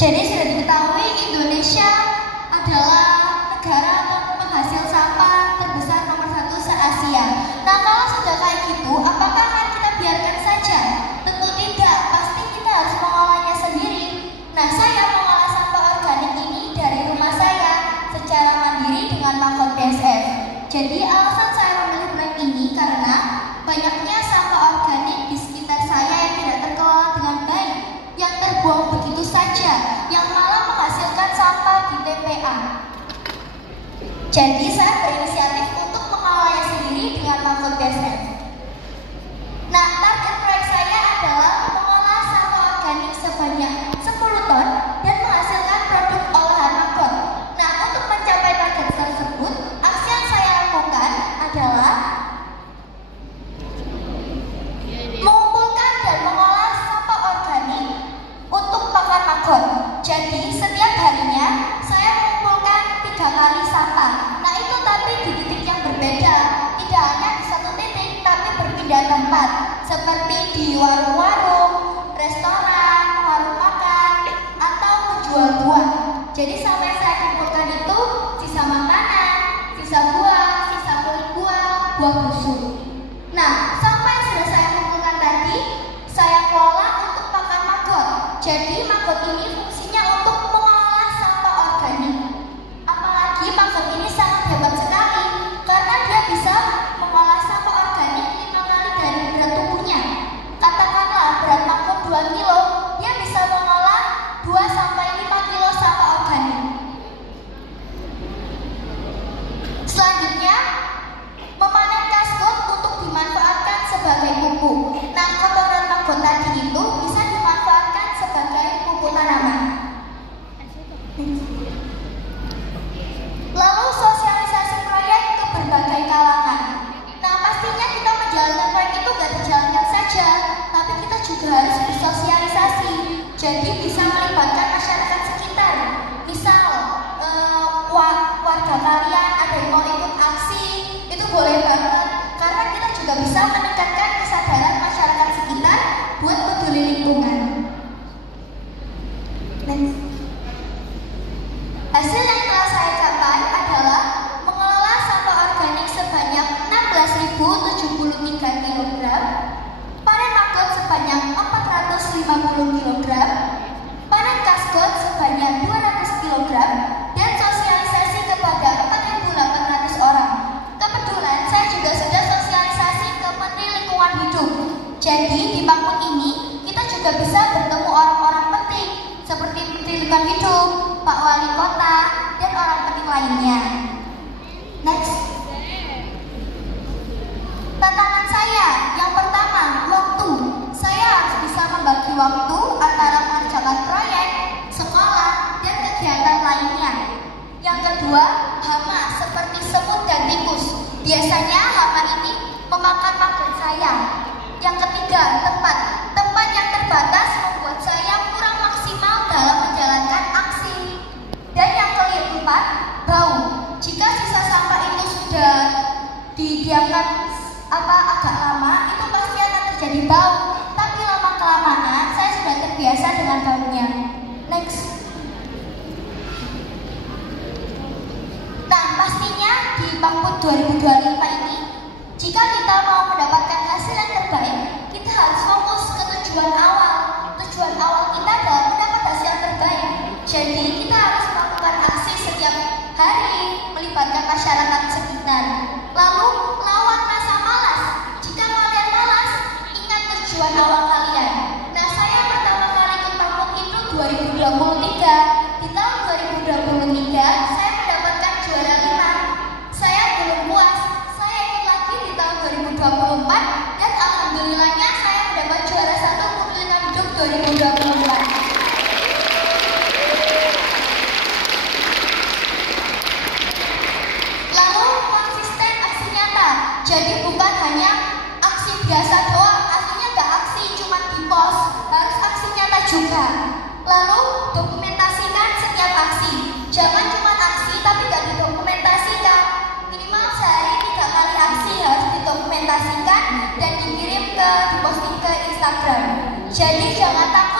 Jadi sudah diketahui Indonesia adalah negara penghasil sampah terbesar nomor 1 se-Asia. Nah, kalau sudah kayak gitu, apakah akan kita biarkan saja? Tentu tidak, pasti kita harus mengolahnya sendiri. Nah, saya mengolah sampah organik ini dari rumah saya secara mandiri dengan mangkok BSF. Jadi alasan saya memilih brand ini karena banyaknya sampah organik di sekitar saya yang tidak terkelola dengan baik, yang terbuang begitu saja, yang malah menghasilkan sampah di TPA. Jadi saya berinisiatif untuk mengolahnya sendiri dengan mangkok BSF. Nah, target proyek saya adalah mengolah sampah organik sebanyak 10 ton dan menghasilkan produk olahan mangkok. Nah, untuk mencapai target tersebut, aksi yang saya lakukan adalah mengumpulkan dan mengolah sampah organik untuk pakan mangkok. Jadi setiap harinya saya mengumpulkan 3 kali sampah. Nah, itu tapi di titik yang berbeda, tidak hanya di satu titik tapi berpindah tempat, seperti di warung-warung, restoran, warung makan, atau penjual buah. Jadi sampah yang saya kumpulkan itu sisa makanan, sisa buah, sisa kulit buah, buah busuk. Nah, sampah yang sudah saya kumpulkan tadi saya kelola untuk pakan maggot. Jadi maggot ini fungsinya untuk mengolah sampah organik. Apalagi maggot ini sangat hebat sekali karena dia bisa mengolah sampah organik 5 kali dari berat tubuhnya. Katakanlah berat maggot 2 kilo, dia bisa mengolah 2-5 kilo sampah organik. Selanjutnya, memanen kaskot untuk dimanfaatkan sebagai pupuk. Nah, kotoran maggot tadi itu bisa dimanfaatkan sebagai pupuk tanaman. Lalu sosialisasi proyek ke berbagai kalangan. Nah, pastinya kita menjalankan proyek itu gak terjalankan saja, tapi kita juga harus bersosialisasi. Jadi bisa melibatkan masyarakat sekitar. Misal warga kalian ada yang mau ikut aksi, itu boleh banget, karena kita juga bisa meningkatkan kesadaran masyarakat sekitar buat peduli lingkungan. Hasil yang telah saya capai adalah mengelola sampah organik sebanyak 16.073 kg, panen maggot sebanyak 450 kg, panen kaskot sebanyak 200 kg, dan sosialisasi kepada 4.800 orang. Kebetulan saya juga sudah sosialisasi ke Menteri Lingkungan Hidup. Jadi di Pangkut ini kita juga bisa bertemu orang-orang penting seperti Menteri Lingkungan Hidup, Pak Wali Kota, dan orang penting lainnya. Next. Tantangan saya yang pertama, waktu. Saya harus bisa membagi waktu antara mengerjakan proyek, sekolah, dan kegiatan lainnya. Yang kedua, hama seperti semut dan tikus. Biasanya hama ini memakan maggot saya. Yang ketiga, tempat. Tempat yang terbatas membuat saya kurang maksimal dalam menjalankan aksi. Dan yang keempat, bau. Jika sisa sampah itu sudah didiamkan agak lama, itu pasti akan terjadi bau. Tapi lama-kelamaan saya sudah terbiasa dengan baunya. Next. Nah, pastinya di Pangkut 2025 ini, jika kita mau mendapatkan hasil yang terbaik, kita harus fokus ke tujuan awal. Tujuan awal kita adalah mendapat hasil yang terbaik. Jadi kita harus melakukan aksi setiap hari, melibatkan masyarakat sekitar. Lalu lawan rasa malas. Jika kalian malas, ingat tujuan awal kalian. Nah, saya pertama kali ikut Pangkut itu 2023. Di tahun 2023 saya mendapatkan juara 5. Saya belum puas. Saya ikut lagi di tahun 2024 dan alhamdulillahnya saya mendapat juara 1 Menteri Lingkungan Hidup 2024. Lalu konsisten aksi nyata. Jadi bukan hanya aksi biasa doang, aslinya gak aksi cuma di pos, harus aksi nyata juga. Lalu dokumentasikan setiap aksi. Jangan cuma aksi tapi gak didokumentasikan. Minimal sehari 3 kali aksi harus didokumentasikan dan dikirim diposting ke Instagram. Jadi jangan takut